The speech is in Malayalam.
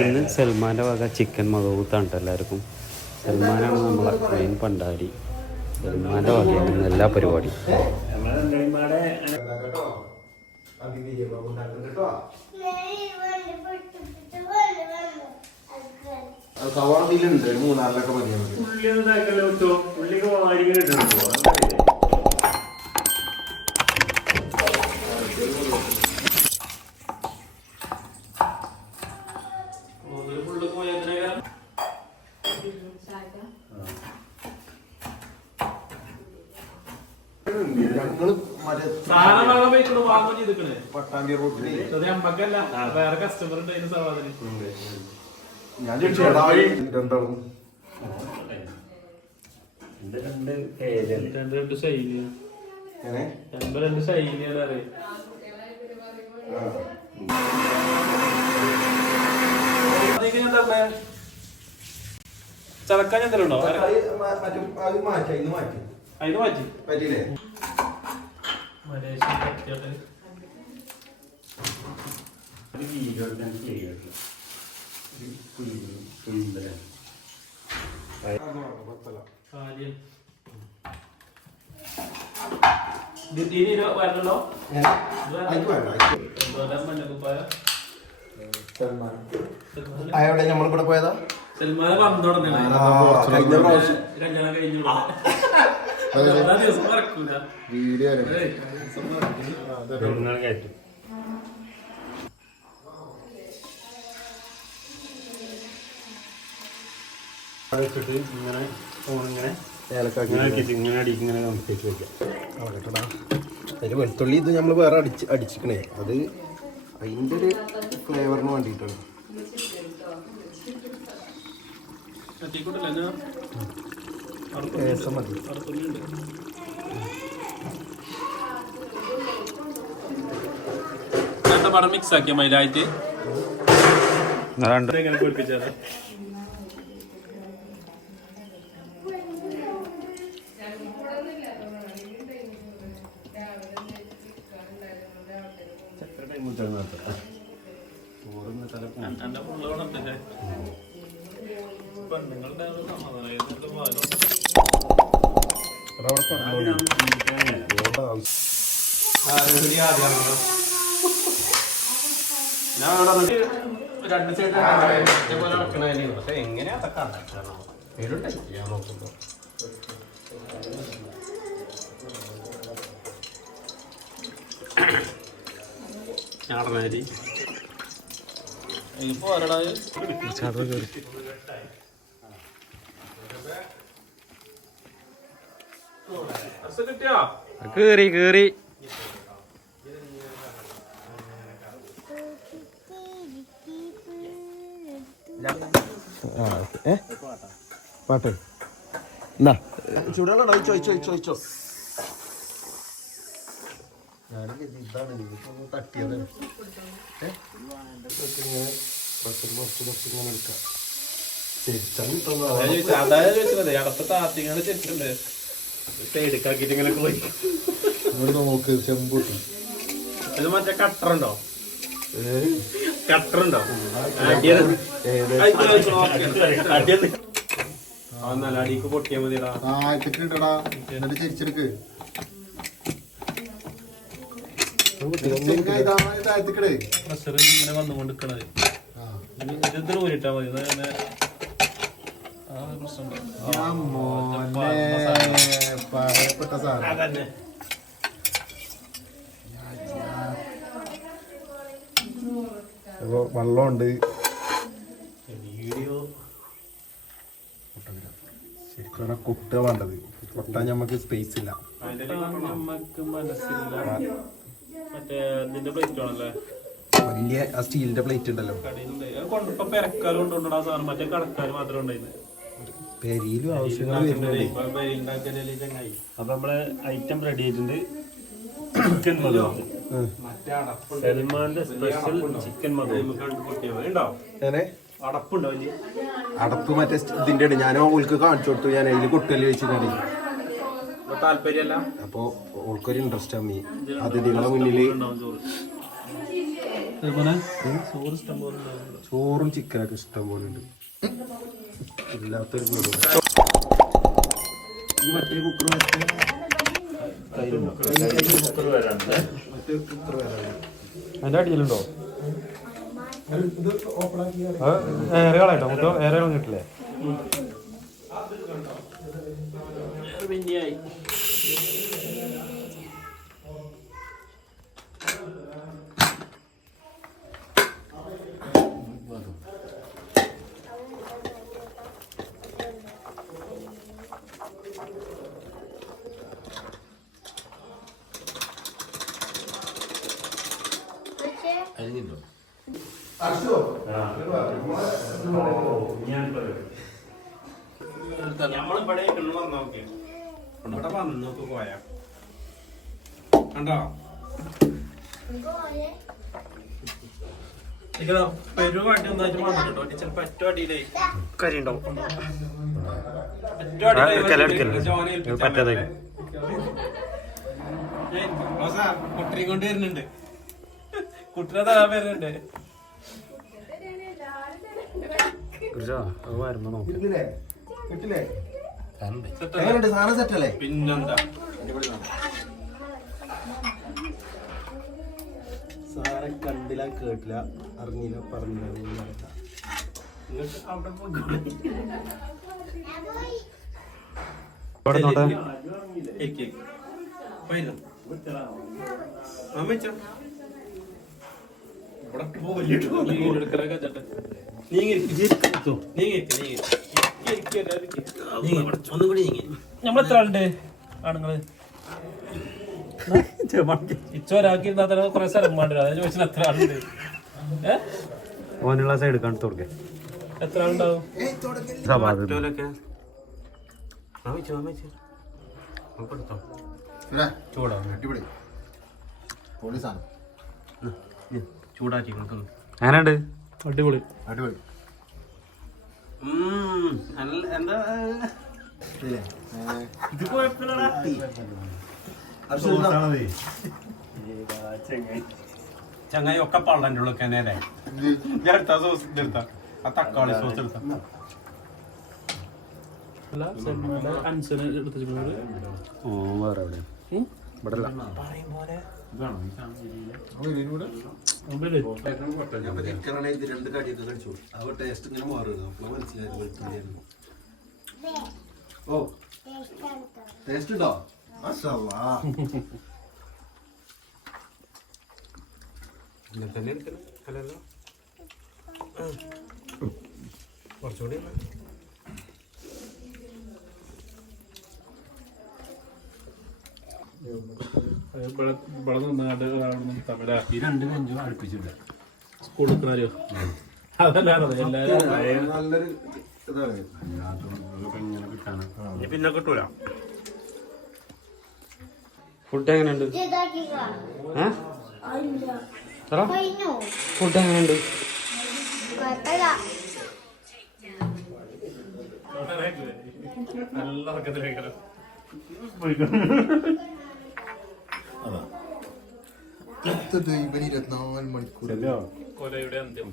ഇന്ന് സൽമാന്റെ വക ചിക്കൻ മകബൂത്താണ് ട്ടോ എല്ലാവർക്കും. സൽമാനാണ് നമ്മളെ മെയിൻ പണ്ടാരി. സൽമാന്റെ വകയാണ് എല്ലാ പരിപാടിയും. സവാള ഇതിലുണ്ട് ഒരു മൂന്നാറിലൊക്കെ മതിയാ ഉള്ളി ഉണ്ടാക്കല്ലോ മറ്റേ സാധനം വാങ്ങുകയും ചെയ്തിക്കണേ. പട്ടാമ്പി റോഡിൽ വേറെ കസ്റ്റമർ ഉണ്ട് അതിന് സവാദിന് ഞാൻ രണ്ടാളും? രണ്ട് രണ്ട് രണ്ട് രണ്ട് ശൈലിയാണ് അറിയാം ചലക്കാൻ എന്തെങ്കിലും ഉണ്ടോ? മാറ്റി മാറ്റി. അതിന് മാറ്റി പറ്റിയില്ലേ? മലേഷ്യ പറ്റിയത്. മഞ്ഞക്കുപ്പായ അയാളുടെ നമ്മളിവിടെ പോയതാ? ആ, കഴിഞ്ഞ പ്രാവശ്യം. കല്യാണം കഴിഞ്ഞു വീഡിയോ. വെച്ചിട്ട് ഇങ്ങനെ ഓണിങ്ങനെ ഏലക്കാക്കി ഇങ്ങനെ അടിക്ക് ഇങ്ങനെ കംപ്ലീറ്റ് വെക്കാം. അതിന് വെളുത്തുള്ളി ഇത് നമ്മൾ വേറെ അടിച്ച് അടിച്ചിക്കണേ. അത് അതിന്റെ ഒരു ഫ്ലേവറിന് വേണ്ടിയിട്ടാണ്. രസം മതി. പടം മിക്സ് ആക്കിയ മൈലായിട്ട് എങ്ങനെ പൊടിപ്പിച്ചാലേ എന്റെ പുള്ള ഇവിടെ ഉണ്ടല്ലേ പെണ്ണുങ്ങളുടെ രണ്ട് സൈഡ് ഇതേപോലെ വെക്കണതല്ലേ പക്ഷെ എങ്ങനെയാ അതൊക്കെ ഉണ്ടാക്കണം പേരുണ്ട്. ഞാൻ നോക്കുമ്പോ. ഞാടനാരി ഇപ്പൊ ഒരടാ കേറി കേറി? പാട്ട് എന്നാ ചൂടുള്ള ഒഴിച്ചോ ഒഴിച്ചോ ഒഴിച്ചോ ഒഴിച്ചോ ഞാനൊക്കെ ഇതാണ് തട്ടിയത് ഇങ്ങനെ കുറച്ച് കുറച്ച് കുറച്ച് ഇങ്ങനെ എടുക്കാം തിരിച്ചാൽ കിട്ടുന്ന അതായത് ചോദിച്ചത് അടപ്പ് താത്തിങ്ങനെ ചെറുണ്ട് സൈഡിക്കാക്കിട്ട് ഇങ്ങനെ പോയി. ഇവിടെ നോക്ക് ചെമ്പൂട്ടി. ഇത് മറ്റേ കട്ടറുണ്ടോ? കട്ടറുണ്ടോ? നല്ല അടിക്ക് പൊട്ടിയാ മതിടാ. എന്നിട്ട് താഴത്തിക്കടേ പ്രഷർ ഇങ്ങനെ വന്നുകൊണ്ടിരിക്കണത്. ഇത് മതി ഇത് ഇങ്ങനെ ആ ഒരു പ്രശ്നമുണ്ട്. ഞാൻ മോനെ വെള്ളമുണ്ട് ശരിക്കും കുട്ട വേണ്ടത് കൊട്ടാൻ നമുക്ക് സ്പേസ് ഇല്ല വലിയ ആ സ്റ്റീലിന്റെ പ്ലേറ്റ് ഉണ്ടല്ലോ പെരിയിലും ആവശ്യങ്ങൾ വരുന്നുണ്ട്. അപ്പൊ നമ്മളെ ഐറ്റം റെഡി ആയിട്ടുണ്ട് ചിക്കൻ. സൽമാന്റെ സ്പെഷ്യൽ ചിക്കൻ അടപ്പ് മറ്റേ ഇതിന്റെ ഞാൻ ഓൾക്ക് കാണിച്ചു കൊടുത്തു. ഞാൻ അതിൽ കുട്ടൽ വെച്ചിട്ടുണ്ട് ഇപ്പൊ താല്പര്യമല്ല അപ്പൊ ഓൾക്കൊരു ഇൻട്രസ്റ്റ് ആണ് അതിഥികളെ മുന്നിൽ ചോറും. ചിക്കനൊക്കെ ഇഷ്ടം പോലെ ഉണ്ട്. ഇല്ലാത്തൊരു മറ്റേ കുക്കർ അതിന്റെ അടിയിലുണ്ടോ? ഇത് ഓപ്പൺ ആക്കി ഏറെ കളയട്ടോ മുട്ടോ ഏറെ കളഞ്ഞ് കിട്ടില്ലേ നമ്മളിവിടെ ഇങ്ങോട്ട് വന്ന് നോക്ക്. ഇവിടെ വന്ന് പോയാ. കണ്ടോ? ഇങ്ങനെ പെരുവാട്ടി ഒന്നായിട്ട് വന്നിട്ടുണ്ടോ ചിലപ്പോ ഏറ്റവും അടിയിലായി. കരി ഉണ്ടാവും ഏറ്റവും എടുക്കല്ല, എടുക്കല്ല. അടിയിലായി പറ്റാതെ. കുട്ടരി കൊണ്ട് വരുന്നുണ്ട്. കുട്ടനെ തരാൻ വരുന്നുണ്ട് പിന്നെന്താ. സാറെ കണ്ടില്ല കേട്ടില്ല. അറിഞ്ഞില്ല പറഞ്ഞില്ല. ഇവിടെ പോയിട്ടോ. നീങ്ങി. ഒന്നും കൂടി നീങ്ങി. എത്ര ആളുണ്ട് ആണുങ്ങൾ. ഇച്ചോരാക്കി കുറെ സ്ഥലം വേണ്ടല്ലോ അതായത് ചോദിച്ചാൽ എത്ര ആളുണ്ട് ഓനുള്ള സൈഡ് കാണിച്ചു കൊടുക്കേ. എത്ര ആളുണ്ടാവും കൊടുക്കുന്നു അങ്ങനെയുണ്ട് അടിപൊളി. അടിപൊളി. എന്താ? ഇത് കുഴപ്പമില്ലടാ. ചങ്ങായി ഒക്കെ പള്ളന്റെ ഉള്ളിൽ തന്നെ അല്ലേ? ഞാൻ എടുത്ത സോസ് എടുത്ത. ആ തക്കാളി സോസ് എടുത്ത. അല്ല അൻസന് എടുത്തിട്ടുണ്ട് ഓ വേറെ എവിടെ ഓ ടേസ്റ്റ് ഉണ്ടോ. തന്നെ എടുക്കണം അല്ലല്ലോ. കുറച്ചുകൂടി ഇല്ല. ഇവിടെ നിന്നാണ്ട് ഒരാളൊന്നും തമിഴാക്കി ഈ രണ്ട് നെഞ്ചും അടുപ്പിച്ചിട്ട്. സ്കൂൾ നിൽക്കണോ അതല്ല എല്ലാവരും നല്ലൊരു ഇതാണ്. പിന്നെ കിട്ടൂല. ഫുഡ് എങ്ങനെയുണ്ട്? ഫുഡ് എങ്ങനെയുണ്ട്? നല്ല ഉറക്കത്തിലേക്കാണ് ഇരുപത്തിനാല് മണിക്കൂർ. കൊലയുടെ അന്ത്യം.